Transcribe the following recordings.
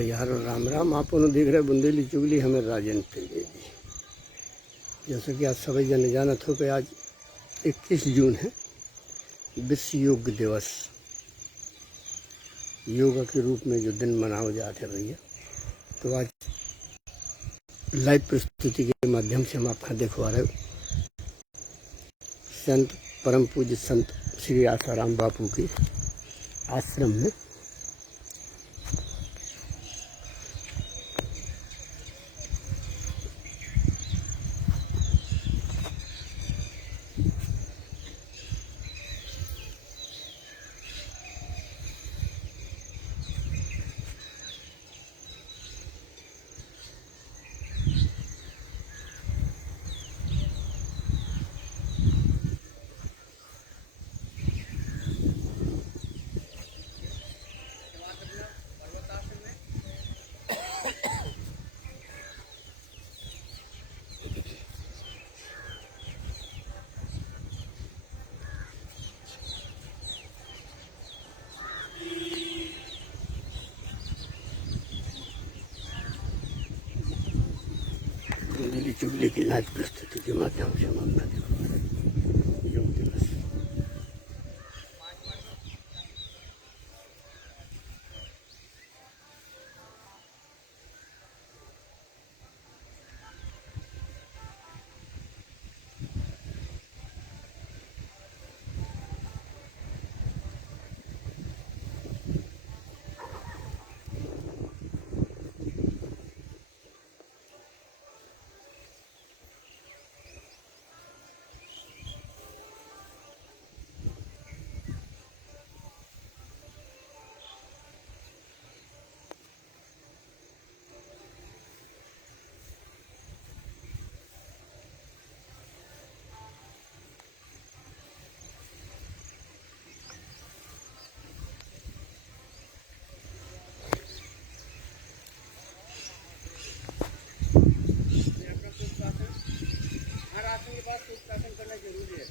यार राम राम। आप देख रहे बुंदेली चुगली हमें राजेंद्र त्रिवेदी। जैसा कि आज सभी जन जानत हो कि आज 21 जून है, विश्व योग दिवस। योगा के रूप में जो दिन मनाओ जाते भैया, तो आज लाइव प्रस्तुति के माध्यम से हम आपका दिखवा रहे संत परम पूज्य संत श्री आसाराम बापू के आश्रम में बुंदेली चुगली की लाइव प्रस्तुति के माध्यम से हम अपना दिखवा रहे योग दिवस। करना जरूरी है।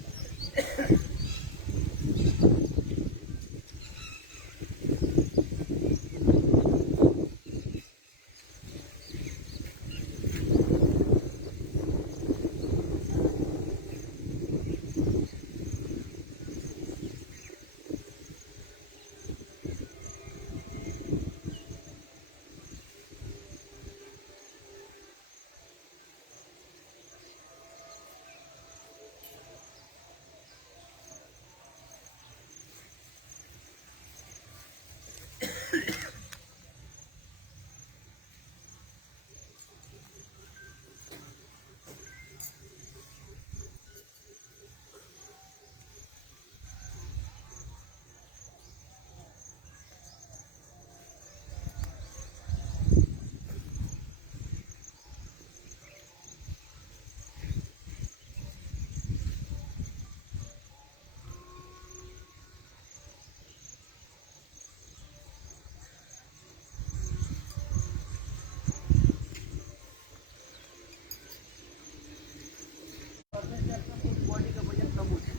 बॉडी का वजन कम होता है।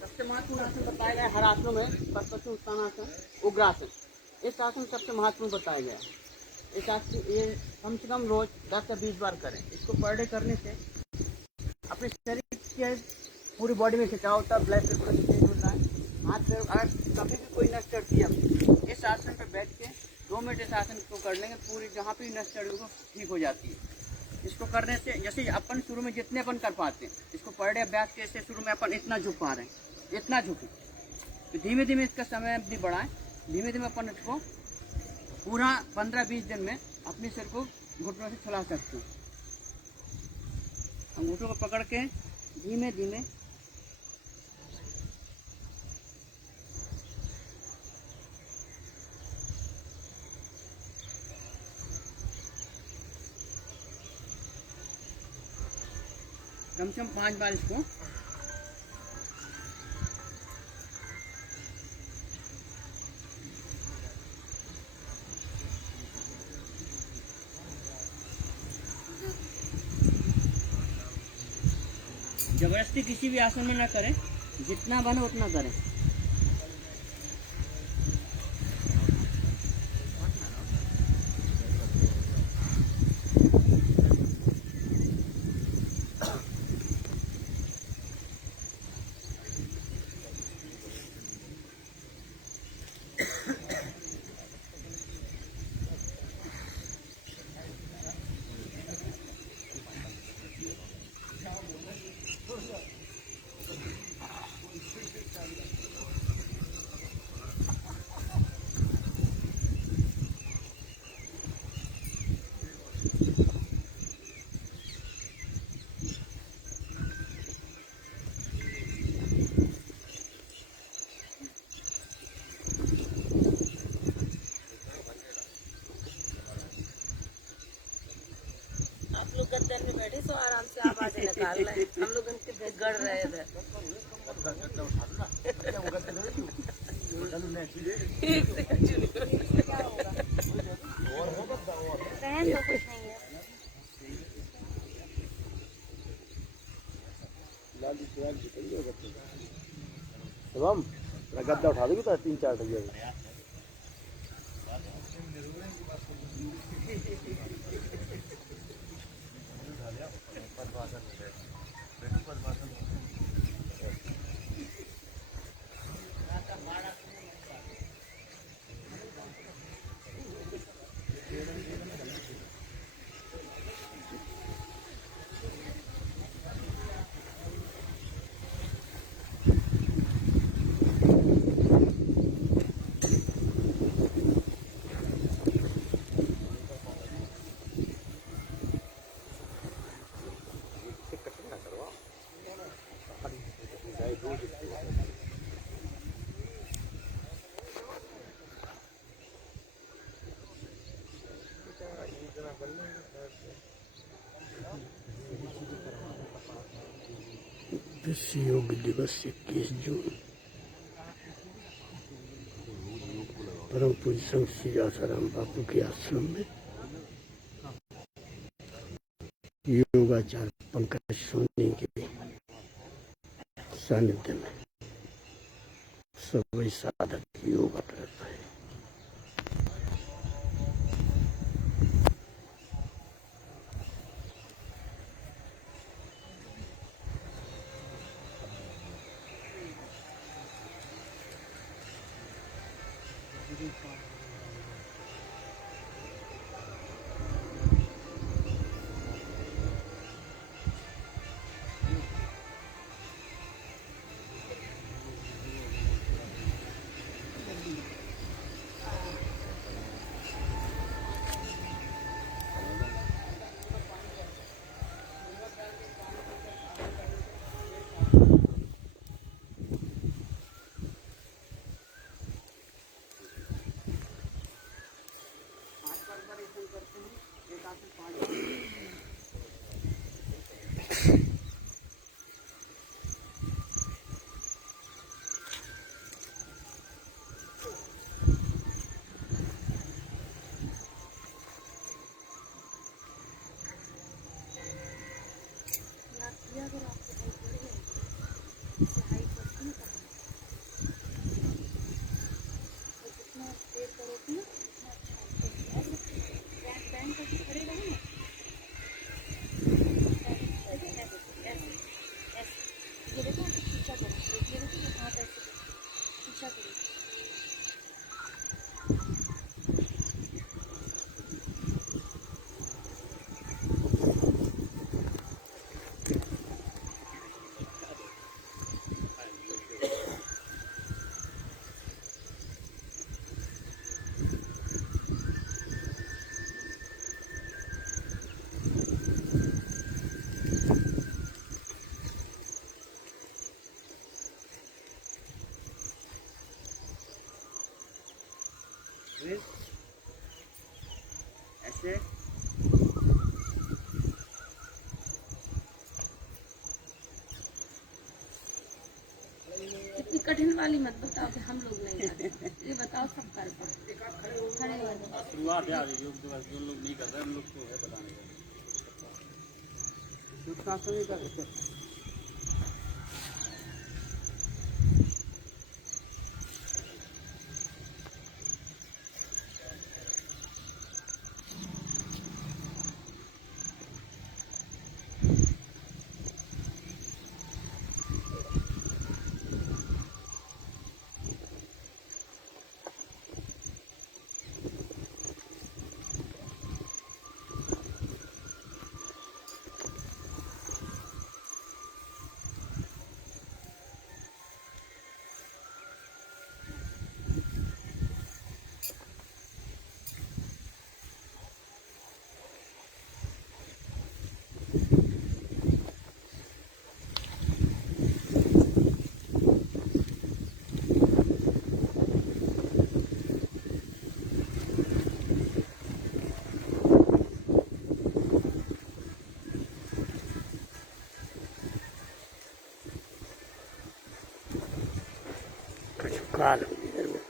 सबसे महत्वपूर्ण आसन बताया गया हर आसनों में पशु उत्थानासन, उग्रासन। इस आसन सबसे महत्वपूर्ण बताया गया। इस आसन ये कम से कम रोज 10 से 20 बार करें। इसको पर डे करने से अपने शरीर के पूरी बॉडी में खिंचाव होता है, ब्लड सर्कुलेशन तेज होता है। हाथ से अगर कभी भी कोई नस चढ़ती है, इस आसन पर बैठ के 2 मिनट इस आसन को कर लेंगे, पूरी जहाँ भी नस चढ़ी वो ठीक हो जाती है। इसको करने से जैसे अपन शुरू में जितने अपन कर पाते हैं, इसको पर डे अभ्यास के से शुरू में अपन इतना झुक पा रहे हैं, इतना झुके, तो धीमे धीमे इसका समय अवधि बढ़ाएं। धीमे धीमे अपन इसको पूरा 15-20 दिन में अपने सिर को घुटनों से चला सकते हैं। अंगूठों को पकड़ के धीमे धीमे कम से कम 5 बार इसको जबरदस्ती किसी भी आसन में ना करें, जितना बने उतना करें। लोग गद्दर में बैठे सो आराम से आवाज निकाल रहे हैं, हम लोग उनके गड़ रहे थे। गद्दा उठा दोगे तो 3-4 टक विश्व योग दिवस 21 जून। परम पूज्य संत श्री आसाराम बापू के आश्रम में योगाचार्य पंकज सोनी के सानिध्य में सभी साधक योगा कर रहे हैं। ऐसे इतनी कठिन वाली मत बताओ कि हम लोग नहीं करते, ये बताओ सब कर पाए खड़े वाले। शुरुआत है योग दिवस जो लोग नहीं कर रहे हम लोग को है बताने का। काल हुई है वो।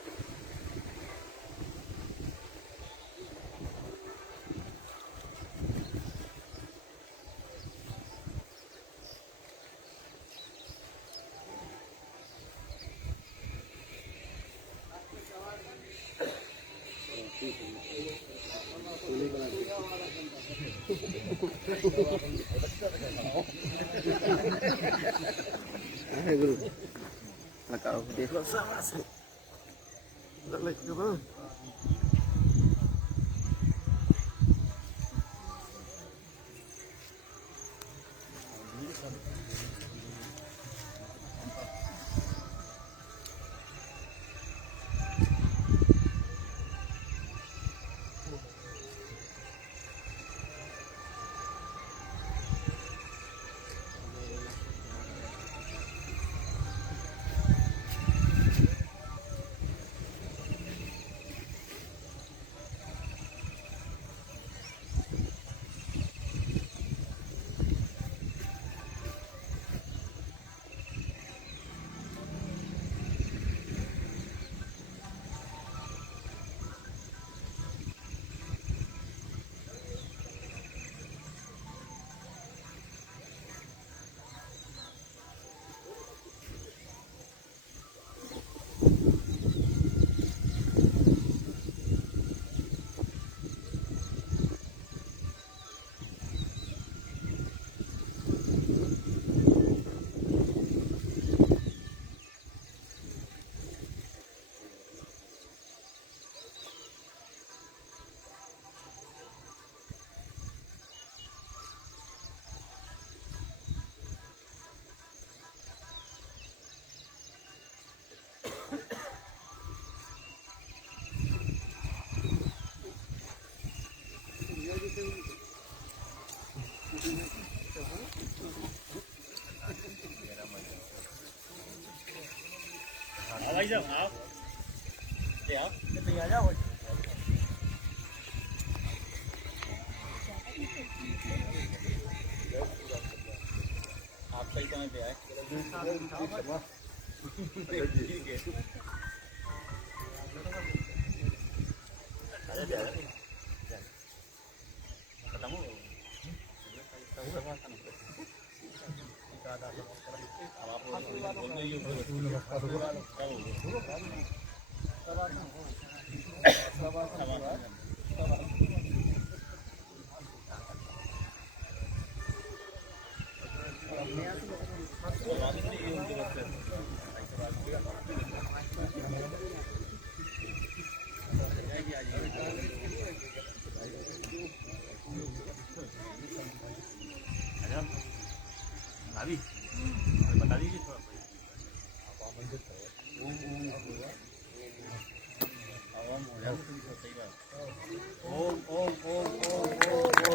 देखो सब भाई साहब आप आ जाओ। आप सही समय पे आए। अभी बता दीजिए थोड़ा ओम ओम ओम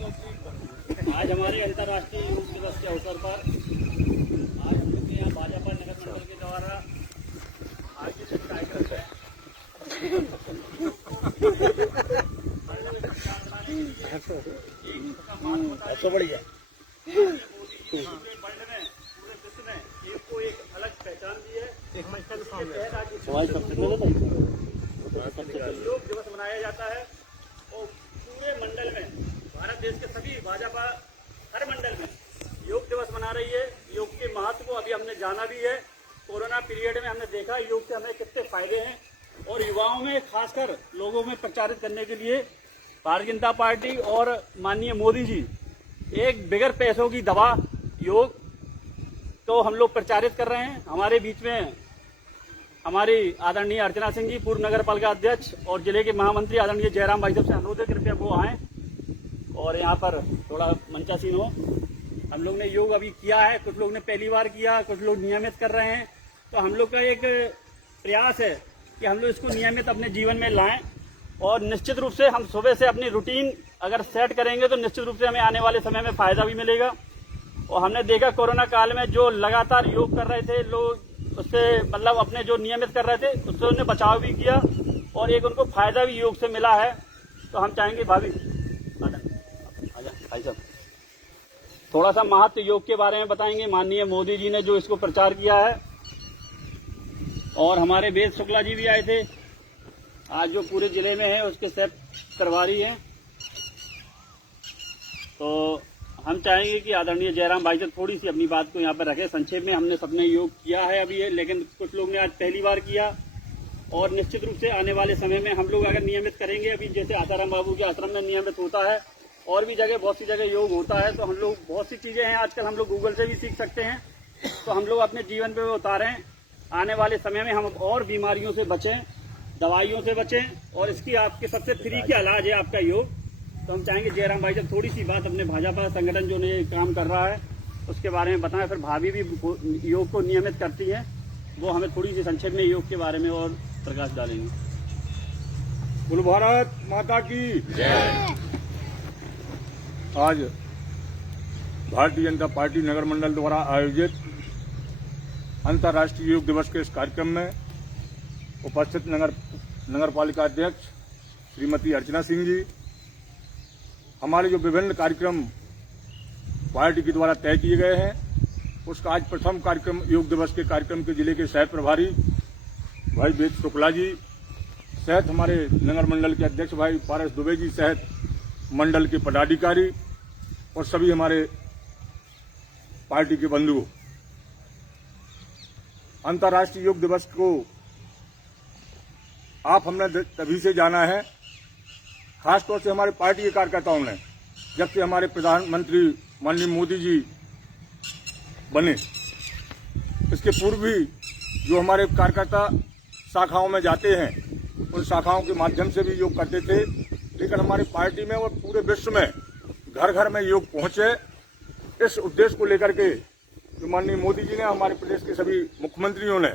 आज हमारे अंतर्राष्ट्रीय योग दिवस के अवसर पर आज हम लोग के यहाँ भाजपा नगर मंडल के द्वारा आयोजित कार्यक्रम है। बढ़िया। पूरे वर्ल्ड में, पूरे विश्व में योग को एक अलग पहचान दी है। योग दिवस मनाया जाता है और पूरे मंडल में, भारत देश के सभी भाजपा हर मंडल में योग दिवस मना रही है। योग के महत्व को अभी हमने जाना भी है। कोरोना पीरियड में हमने देखा योग से हमें कितने फायदे हैं और युवाओं में खासकर लोगों में प्रचारित करने के लिए भारतीय जनता पार्टी और माननीय मोदी जी एक बिगर पैसों की दवा योग तो हम लोग प्रचारित कर रहे हैं। हमारे बीच में हमारी आदरणीय अर्चना सिंह जी, पूर्व नगर पालिका अध्यक्ष और जिले के महामंत्री आदरणीय जयराम भाई साहब से अनुरोध है कृपया वो आए और यहाँ पर थोड़ा मंचासीन हो। हम लोग ने योग अभी किया है, कुछ लोग ने पहली बार किया, कुछ लोग नियमित कर रहे हैं। तो हम लोग का एक प्रयास है कि हम लोग इसको नियमित अपने जीवन में लाएं और निश्चित रूप से हम सुबह से अपनी रूटीन अगर सेट करेंगे तो निश्चित रूप से हमें आने वाले समय में फायदा भी मिलेगा। और हमने देखा कोरोना काल में जो लगातार योग कर रहे थे लोग, उससे मतलब अपने जो नियमित कर रहे थे उससे उन्हें बचाव भी किया और एक उनको फायदा भी योग से मिला है। तो हम चाहेंगे भाभी भाई साहब थोड़ा सा महत्व योग के बारे में बताएंगे। माननीय मोदी जी ने जो इसको प्रचार किया है और हमारे वेद शुक्ला जी भी आए थे आज, जो पूरे जिले में है उसके सेट करवा रही है। तो हम चाहेंगे कि आदरणीय जयराम भाई से थोड़ी सी अपनी बात को यहाँ पर रखें। संक्षेप में हमने सबने योग किया है अभी, लेकिन कुछ लोग ने आज पहली बार किया और निश्चित रूप से आने वाले समय में हम लोग अगर नियमित करेंगे, अभी जैसे आसाराम बाबू के आश्रम में नियमित होता है और भी जगह बहुत सी जगह योग होता है, तो हम लोग बहुत सी चीजें हैं आजकल हम लोग गूगल से भी सीख सकते हैं। तो हम लोग अपने जीवन पे उतारें, आने वाले समय में हम और बीमारियों से बचें, दवाइयों से बचें और इसकी आपके सबसे फ्री का इलाज है आपका योग। तो हम चाहेंगे जयराम भाई जब थोड़ी सी बात अपने भाजपा संगठन जो ने काम कर रहा है उसके बारे में बताएं। फिर भाभी भी योग को नियमित करती है, वो हमें थोड़ी सी संक्षेप में योग के बारे में और प्रकाश डालेंगे। बोलो भारत माता की जय। आज भारतीय जनता पार्टी नगर मंडल द्वारा आयोजित अंतर्राष्ट्रीय योग दिवस के इस कार्यक्रम में उपस्थित नगर पालिका अध्यक्ष श्रीमती अर्चना सिंह जी, हमारे जो विभिन्न कार्यक्रम पार्टी के द्वारा तय किए गए हैं उसका आज प्रथम कार्यक्रम योग दिवस के कार्यक्रम के जिले के सह प्रभारी भाई वेद शुक्ला जी सहित हमारे नगर मंडल के अध्यक्ष भाई पारस दुबे जी सहित मंडल के पदाधिकारी और सभी हमारे पार्टी के बंधुओं, अंतर्राष्ट्रीय योग दिवस को आप हमने तभी से जाना है, खासतौर से हमारे पार्टी के कार्यकर्ताओं ने, जब से हमारे प्रधानमंत्री माननीय मोदी जी बने। इसके पूर्व भी जो हमारे कार्यकर्ता शाखाओं में जाते हैं उन शाखाओं के माध्यम से भी योग करते थे, लेकिन हमारी पार्टी में और पूरे विश्व में घर घर में योग पहुंचे, इस उद्देश्य को लेकर के जो माननीय मोदी जी ने, हमारे प्रदेश के सभी मुख्यमंत्रियों ने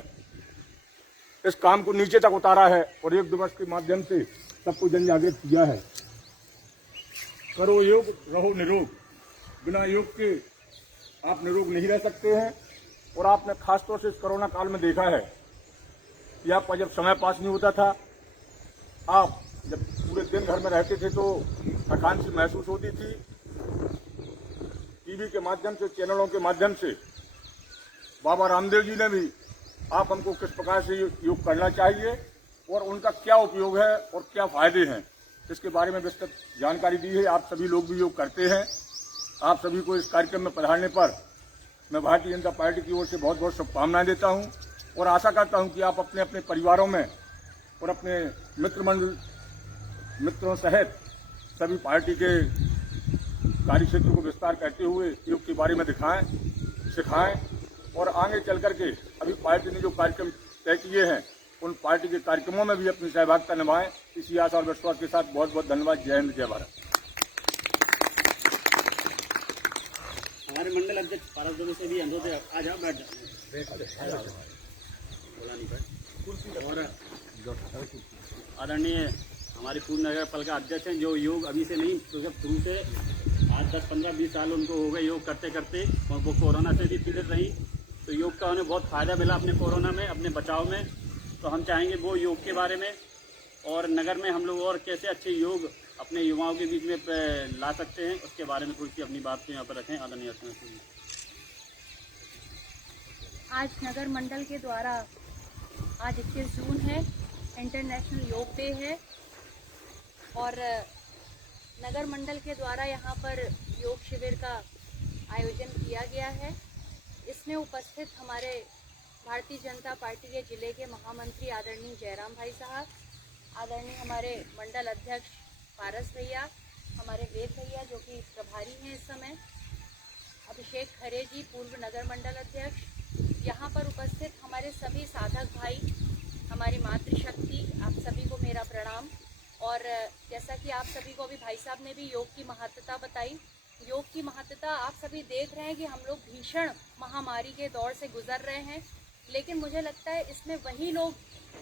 इस काम को नीचे तक उतारा है और योग दिवस के माध्यम से सबको जन जागृत किया है। करो योग रहो निरोग, बिना योग के आप निरोग नहीं रह सकते हैं। और आपने खासतौर से इस कोरोना काल में देखा है कि आपका जब समय पास नहीं होता था, आप जब पूरे दिन घर में रहते थे तो थकान सी महसूस होती थी। टीवी के माध्यम से, चैनलों के माध्यम से बाबा रामदेव जी ने भी आप हमको किस प्रकार से योग करना चाहिए और उनका क्या उपयोग है और क्या फायदे हैं, इसके बारे में विस्तृत जानकारी दी है। आप सभी लोग भी योग करते हैं। आप सभी को इस कार्यक्रम में पधारने पर मैं भारतीय जनता पार्टी की ओर से बहुत बहुत शुभकामनाएं देता हूं और आशा करता हूं कि आप अपने अपने परिवारों में और अपने मित्रों सहित सभी पार्टी के कार्य क्षेत्र को विस्तार करते हुए योग के बारे में दिखाएं, सिखाएं और आगे चल करके अभी पार्टी ने जो कार्यक्रम तय किए हैं उन पार्टी के कार्यक्रमों में भी अपनी सहभागिता निभाएं। इसी आशा और विश्वास के साथ बहुत बहुत धन्यवाद। जय हिंद, जय भारत। हमारे मंडल अध्यक्ष पारस दुबे से भी अनुरोध है, आ जाओ, बैठ जाओ। और आदरणीय हमारे पूर्व नगर पालिका अध्यक्ष हैं जो योग अभी से नहीं, तो जब शुरू से आज 10-15-20 साल उनको हो गए योग करते करते, और वो कोरोना से भी पीड़ित रही, तो योग का उन्हें बहुत फायदा मिला अपने कोरोना में, अपने बचाव में। तो हम चाहेंगे वो योग के बारे में और नगर में हम लोग और कैसे अच्छे योग अपने युवाओं के बीच में ला सकते हैं, उसके बारे में थोड़ी सी अपनी बात को यहाँ पर रखें। आदरणीय अध्यक्ष, आज नगर मंडल के द्वारा आज 21 जून है, इंटरनेशनल योग डे है और नगर मंडल के द्वारा यहाँ पर योग शिविर का आयोजन किया गया है। इसमें उपस्थित हमारे भारतीय जनता पार्टी के जिले के महामंत्री आदरणीय जयराम भाई साहब, आदरणीय हमारे मंडल अध्यक्ष पारस भैया, हमारे वेद भैया जो कि प्रभारी हैं इस समय, अभिषेक खरे जी पूर्व नगर मंडल अध्यक्ष, यहाँ पर उपस्थित हमारे सभी साधक भाई, हमारी मातृशक्ति, आप सभी को मेरा प्रणाम। और जैसा कि आप सभी को अभी भाई साहब ने भी योग की महत्ता बताई, योग की महत्ता आप सभी देख रहे हैं कि हम लोग भीषण महामारी के दौर से गुजर रहे हैं, लेकिन मुझे लगता है इसमें वही लोग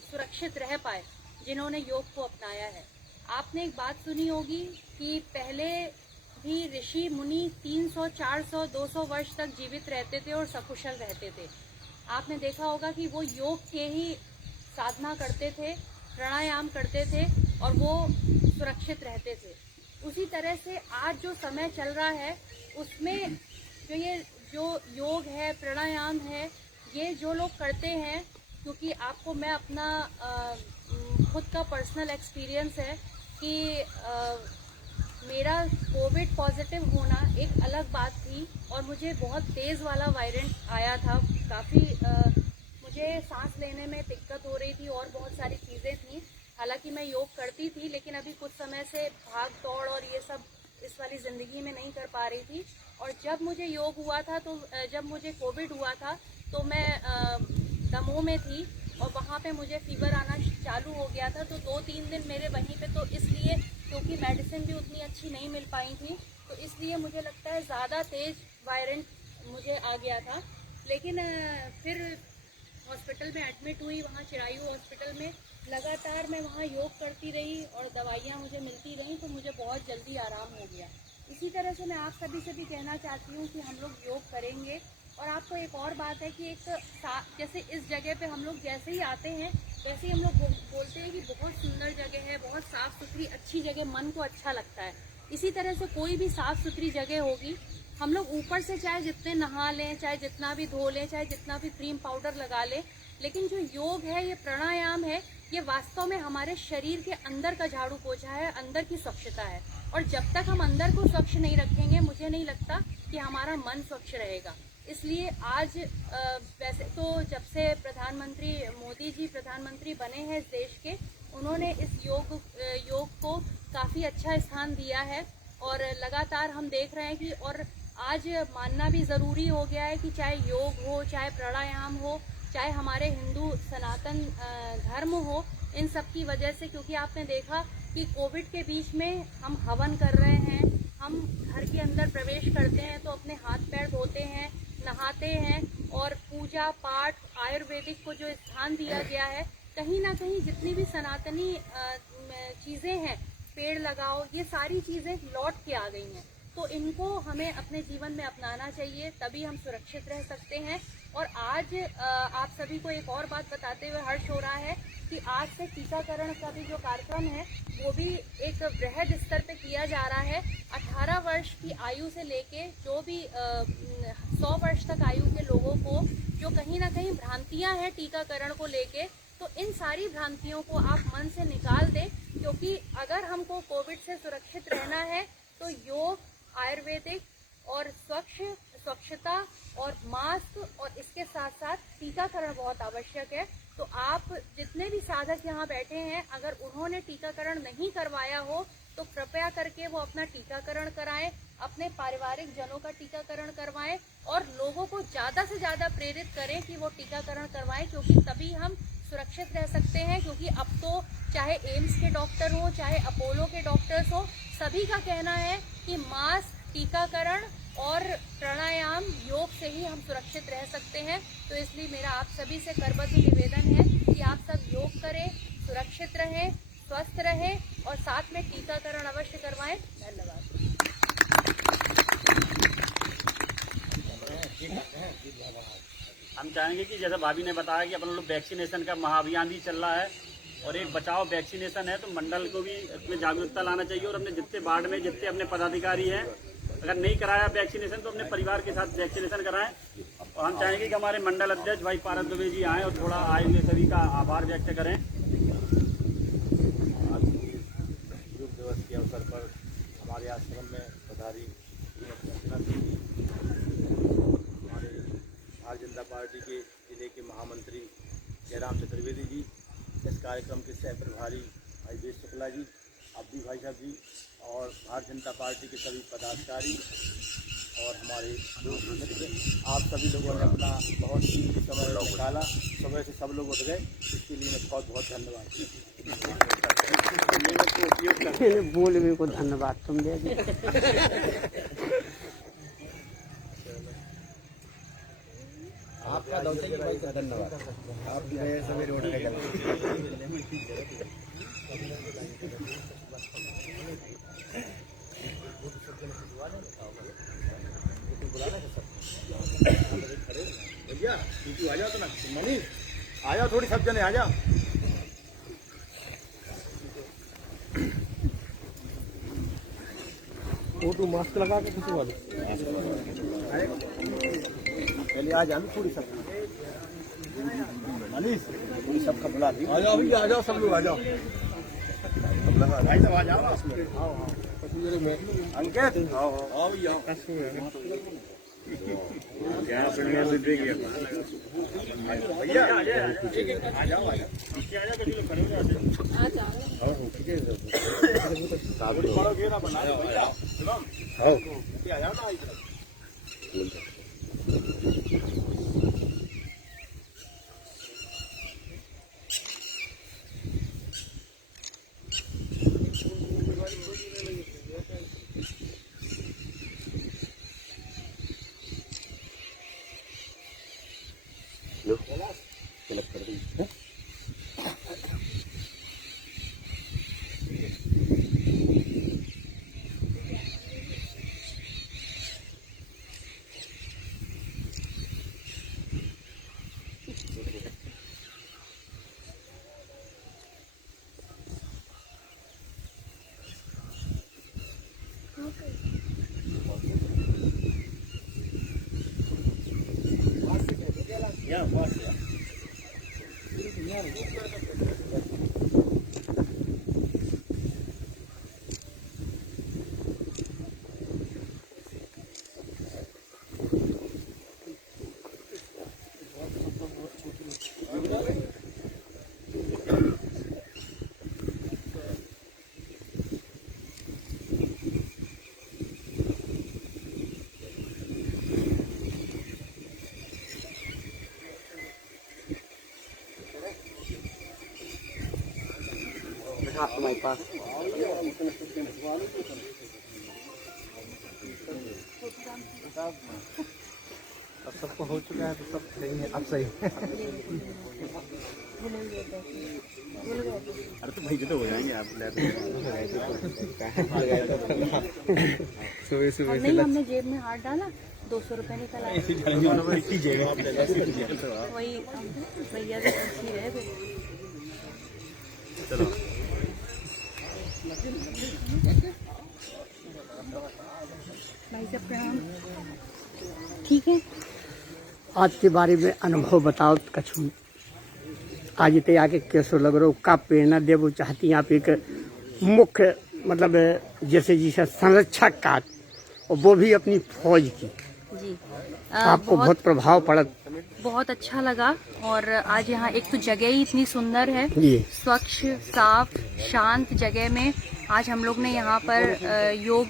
सुरक्षित रह पाए जिन्होंने योग को अपनाया है। आपने एक बात सुनी होगी कि पहले भी ऋषि मुनि 300, 400, 200 वर्ष तक जीवित रहते थे और सकुशल रहते थे। आपने देखा होगा कि वो योग के ही साधना करते थे, प्राणायाम करते थे और वो सुरक्षित रहते थे। उसी तरह से आज जो समय चल रहा है उसमें जो योग है, प्राणायाम है, ये जो लोग करते हैं, क्योंकि आपको मैं अपना खुद का पर्सनल एक्सपीरियंस है कि मेरा कोविड पॉजिटिव होना एक अलग बात थी और मुझे बहुत तेज़ वाला वायरेंट आया था। काफ़ी मुझे सांस लेने में दिक्कत हो रही थी और बहुत सारी चीज़ें थी। हालांकि मैं योग करती थी, लेकिन अभी कुछ समय से भाग दौड़ और ये सब इस वाली ज़िंदगी में नहीं कर पा रही थी। और जब मुझे योग हुआ था, तो जब मुझे कोविड हुआ था तो मैं दमोह में थी और वहाँ पे मुझे फीवर आना चालू हो गया था। तो 2-3 दिन मेरे वहीं पे, तो इसलिए क्योंकि मेडिसिन भी उतनी अच्छी नहीं मिल पाई थी, तो इसलिए मुझे लगता है ज़्यादा तेज़ वायरेंट मुझे आ गया था। लेकिन फिर हॉस्पिटल में एडमिट हुई, वहाँ चिरायू हॉस्पिटल में लगातार मैं वहाँ योग करती रही और दवाइयाँ मुझे मिलती रहीं, तो मुझे बहुत जल्दी आराम हो गया। इसी तरह से मैं आप सभी से भी कहना चाहती हूँ कि हम लोग योग करेंगे। और आपको एक और बात है कि जैसे इस जगह पे हम लोग जैसे ही आते हैं वैसे ही हम लोग बोलते हैं कि बहुत सुंदर जगह है, बहुत साफ़ सुथरी अच्छी जगह, मन को अच्छा लगता है। इसी तरह से कोई भी साफ़ सुथरी जगह होगी, हम लोग ऊपर से चाहे जितने नहा लें, चाहे जितना भी धो लें, चाहे जितना भी क्रीम पाउडर लगा लें, लेकिन जो योग है, ये प्राणायाम है, ये वास्तव में हमारे शरीर के अंदर का झाड़ू पोछा है, अंदर की स्वच्छता है। और जब तक हम अंदर को स्वच्छ नहीं रखेंगे, मुझे नहीं लगता कि हमारा मन स्वच्छ रहेगा। इसलिए आज वैसे तो जब से प्रधानमंत्री मोदी जी प्रधानमंत्री बने हैं इस देश के, उन्होंने इस योग को काफ़ी अच्छा स्थान दिया है और लगातार हम देख रहे हैं कि और आज मानना भी ज़रूरी हो गया है कि चाहे योग हो, चाहे प्राणायाम हो, चाहे हमारे हिंदू सनातन धर्म हो, इन सब की वजह से, क्योंकि आपने देखा कि कोविड के बीच में हम हवन कर रहे हैं, हम घर के अंदर प्रवेश करते हैं तो अपने हाथ पैर धोते हैं, नहाते हैं और पूजा पाठ आयुर्वेदिक को जो स्थान दिया गया है, कहीं ना कहीं जितनी भी सनातनी चीज़ें हैं, पेड़ लगाओ, ये सारी चीज़ें लौट के आ गई हैं। तो इनको हमें अपने जीवन में अपनाना चाहिए, तभी हम सुरक्षित रह सकते हैं। और आज आप सभी को एक और बात बताते हुए हर्ष हो रहा है कि आज से टीकाकरण का भी जो कार्यक्रम है वो भी एक बृहद स्तर पे किया जा रहा है। 18 वर्ष की आयु से लेके जो भी 100 वर्ष तक आयु के लोगों को जो कहीं ना कहीं भ्रांतियां हैं टीकाकरण को लेके, तो इन सारी भ्रांतियों को आप मन से निकाल दें, क्योंकि अगर हमको कोविड से सुरक्षित रहना है तो योग, आयुर्वेदिक और स्वच्छता और मास्क और इसके साथ साथ टीकाकरण बहुत आवश्यक है। तो आप जितने भी साधक यहाँ बैठे हैं, अगर उन्होंने टीकाकरण नहीं करवाया हो तो कृपया करके वो अपना टीकाकरण कराएं, अपने पारिवारिक जनों का टीकाकरण करवाएं और लोगों को ज़्यादा से ज़्यादा प्रेरित करें कि वो टीकाकरण करवाएं, क्योंकि तभी हम सुरक्षित रह सकते हैं। क्योंकि अब तो चाहे एम्स के डॉक्टर हो, चाहे अपोलो के डॉक्टर्स हो, सभी का कहना है कि मास्क, टीकाकरण और प्राणायाम, योग से ही हम सुरक्षित रह सकते हैं। तो इसलिए मेरा आप सभी से करबद्ध निवेदन है कि आप सब योग करें, सुरक्षित रहें, स्वस्थ रहें और साथ में टीकाकरण अवश्य करवाएं। धन्यवाद। हम चाहेंगे कि जैसे भाभी ने बताया कि अपन लोग वैक्सीनेशन का महाअभियान भी चल रहा है और एक बचाव वैक्सीनेशन है, तो मंडल को भी इसमें जागरूकता लाना चाहिए और अपने जितने वार्ड में जितने अपने पदाधिकारी हैं, अगर नहीं कराया वैक्सीनेशन तो अपने परिवार के साथ वैक्सीनेशन कराएं। और हम चाहेंगे कि हमारे मंडल अध्यक्ष भाई पारस दुबे जी आएँ और थोड़ा आए हुए सभी का आभार व्यक्त करें। योग दिवस के अवसर पर हमारे आश्रम में पधारी हमारे भारतीय जनता पार्टी के जिले के महामंत्री जयराम चतुर्वेदी जी, इस कार्यक्रम के सह प्रभारी भाई देश शुक्ला जी, अब्दी भाई साहब जी और भारतीय जनता पार्टी के सभी पदाधिकारी और हमारे दोस्त मित्र, आप सभी लोगों ने अपना बहुत कीमती समय निकाला। सुबह से सब लोग उठ गए, इसके लिए मैं बहुत बहुत धन्यवाद। बोल मेरे को धन्यवाद तुम दे दी। आपका धन्यवाद। आप सवेरे उठ गए। भैया आ जाओ तो ना, मनीष आ जाओ, थोड़ी सब जने आ जाओ। फोटो मास्क लगा के किसी वाले पहले आ जाओ थोड़ी सब, मनीष थोड़ी सबका बुला दी। आ जाओ भैया, आ जाओ सब लोग आ जाओ। भाई सब आ जाओ। अंकित आओ भैया। भैया आ जाओ तुम्हारे पास अब सबको हो चुका है तो सब सही है, अब सही। अरे तो भाई तो हो जाएंगे आप। सुबह सुबह नहीं, हमने जेब में हाथ डाला, 200 रुपए निकल आए। वही भैया से पूछी रहे थे। चलो भाई साहब प्रणाम। ठीक है, आज के बारे में अनुभव बताओ कछु। आज इतने आके कैसे लग रहा हो, का प्रेरणा दे वो चाहती हैं आप एक मुख्य मतलब जैसे जिसे संरक्षक का, और वो भी अपनी फौज की, जी आपको बहुत प्रभाव पड़ा। बहुत अच्छा लगा। और आज यहाँ एक तो जगह ही इतनी सुंदर है, जी स्वच्छ साफ शांत जगह में आज हम लोग ने यहाँ पर योग